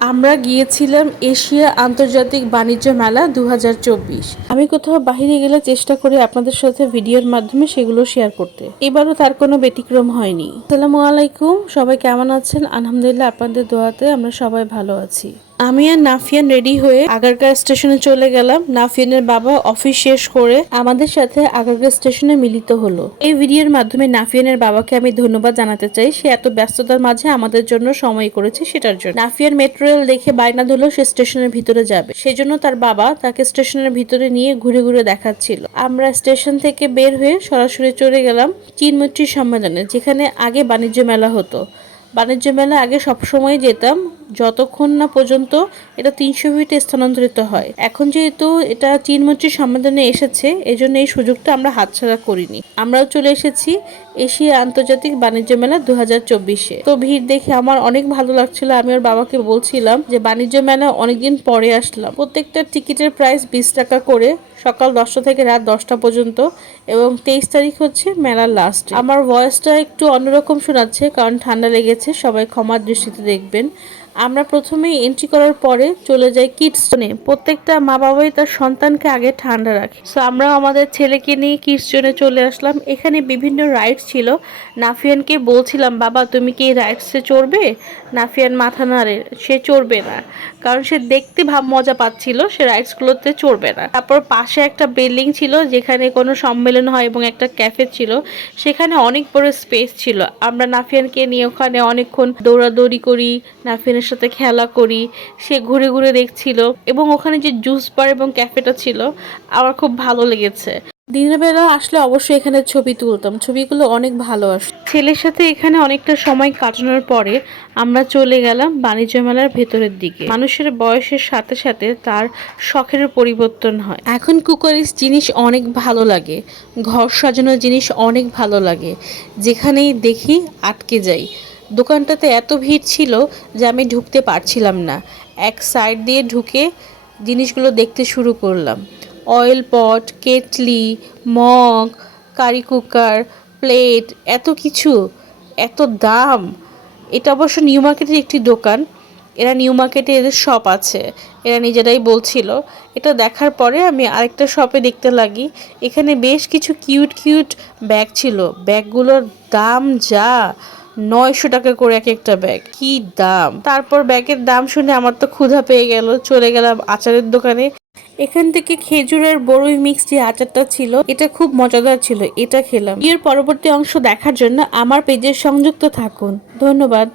আমরা গিয়েছিলাম এশিয়া আন্তর্জাতিক বাণিজ্য মেলা দু হাজার চব্বিশ। আমি কোথাও বাহিরে গেলে চেষ্টা করি আপনাদের সাথে ভিডিওর মাধ্যমে সেগুলো শেয়ার করতে। এবারও তার কোনো ব্যতিক্রম হয়নি। আসসালামু আলাইকুম, সবাই কেমন আছেন? আলহামদুলিল্লাহ, আপনাদের দোয়াতে আমরা সবাই ভালো আছি। আমি আর নাফিয়ান রেডি হয়ে আগারগাঁ স্টেশনে চলে গেলাম। নাফিয়ানের বাবা অফিস শেষ করে আমাদের সাথে আগারগাঁ স্টেশনে মিলিত হলো। এই ভিডিওর মাধ্যমে নাফিয়ানের বাবাকে আমি ধন্যবাদ জানাতে চাই। সে এত ব্যস্ততার মাঝে আমাদের জন্য সময় করেছে সেটার জন্য। নাফিয়ান মেট্রো রেল দেখে বাইনা ধরলো সে স্টেশনের ভিতরে যাবে। সেজন্য তার বাবা তাকে স্টেশনের ভিতরে নিয়ে ঘুরে ঘুরে দেখাচ্ছিল। আমরা স্টেশন থেকে বের হয়ে সরাসরি চলে গেলাম চীনমৈত্রী সম্মেলনে, যেখানে আগে বাণিজ্য মেলা হতো। বাণিজ্য মেলা আগে সবসময় যেতাম। যতক্ষণ না পর্যন্ত এটা তিনশো ফিটে স্থানান্তরিত হয়। এখন যেহেতু এটা চীনমৈত্রী সম্মেলনে এসেছে, এজন্য এই সুযোগটা আমরা হাতছাড়া করিনি। আমরাও চলে এসেছি এশিয়া আন্তর্জাতিক বাণিজ্য মেলা দু চব্বিশে। তো ভিড় দেখে আমার অনেক ভালো লাগছিল, আমি ওর বাবাকে বলছিলাম যে বাণিজ্য মেলা অনেকদিন পরে আসলাম। প্রত্যেকটা টিকিটের প্রাইস বিশ টাকা করে, সকাল দশটা থেকে রাত দশটা পর্যন্ত এবং তেইশ তারিখ হচ্ছে মেলার লাস্ট আমার ভয়েসটা একটু অন্যরকম শোনাচ্ছে, কারণ ঠান্ডা লেগেছে, সবাই ক্ষমার দৃষ্টিতে দেখবেন। আমরা প্রথমেই এন্ট্রি করার পরে চলে যাই কিডস জোনে প্রত্যেকটা মা বাবাই তার সন্তানকে আগে ঠান্ডা রাখে। সো আমরাও আমাদের ছেলেকে নিয়ে কিডস জোনে চলে আসলাম। এখানে বিভিন্ন রাইডস ছিল। নাফিয়ানকে বলছিলাম, বাবা, তুমি কি এই রাইডসে চড়বে? নাফিয়ান মাথা নাড়ে, সে চড়বে না। কারণ সে দেখতে ভাব মজা পাচ্ছিল, সে রাইডসগুলোতে চড়বে না। তারপর পাশে একটা বিল্ডিং ছিল, যেখানে কোনো সম্মেলন হয় এবং একটা ক্যাফে ছিল। সেখানে অনেক বড় স্পেস ছিল। আমরা নাফিয়ানকে নিয়ে ওখানে অনেকক্ষণ দৌড়াদৌড়ি করি। নাফিয়ানের সাথে খেলা করি সে ঘুরে ঘুরে দেখছিল এবং ওখানে যে জুস বার এবং ক্যাফেটা ছিল আমার খুব ভালো লেগেছে। দিনের বেলা আসলে অবশ্যই এখানে ছবি তুলতাম। ছবিগুলো অনেক ভালো আসে ছেলের সাথে এখানে অনেকটা সময় কাটানোর পরে আমরা চলে গেলাম বাণিজ্য মেলার ভেতরের দিকে। মানুষের বয়সের সাথে সাথে তার শখের পরিবর্তন হয়। এখন কুকারিস জিনিস অনেক ভালো লাগে। ঘর সাজানোর জিনিস অনেক ভালো লাগে। যেখানেই দেখি আটকে যাই। দোকানটাতে এত ভিড় ছিল যে আমি ঢুকতে পারছিলাম না। এক সাইড দিয়ে ঢুকে জিনিসগুলো দেখতে শুরু করলাম। Oil pot kettle mug curry cooker plate এত কিছু, এত দাম। এটা অবশ্য নিউ মার্কেটের একটি দোকান। এরা নিউ মার্কেটে এদের শপ আছে। এরা নিজেরাই বলছিল। এটা দেখার পরে আমি আরেকটা শপে দেখতে লাগি। এখানে বেশ কিছু কিউট কিউট ব্যাগ ছিল। ব্যাগগুলোর দাম যা নয়শো টাকা করে এক একটা ব্যাগ। কি দাম? তারপর ব্যাগের দাম শুনে আমার তো ক্ষুধা পেয়ে গেল, চলে গেলাম আচারের দোকানে। এখান থেকে খেজুরের বড়ই মিক্স যে আচারটা ছিল, এটা খুব মজাদার ছিল, এটা খেলাম। এর পরবর্তী অংশ দেখার জন্য আমার পেজের সংযুক্ত থাকুন। ধন্যবাদ।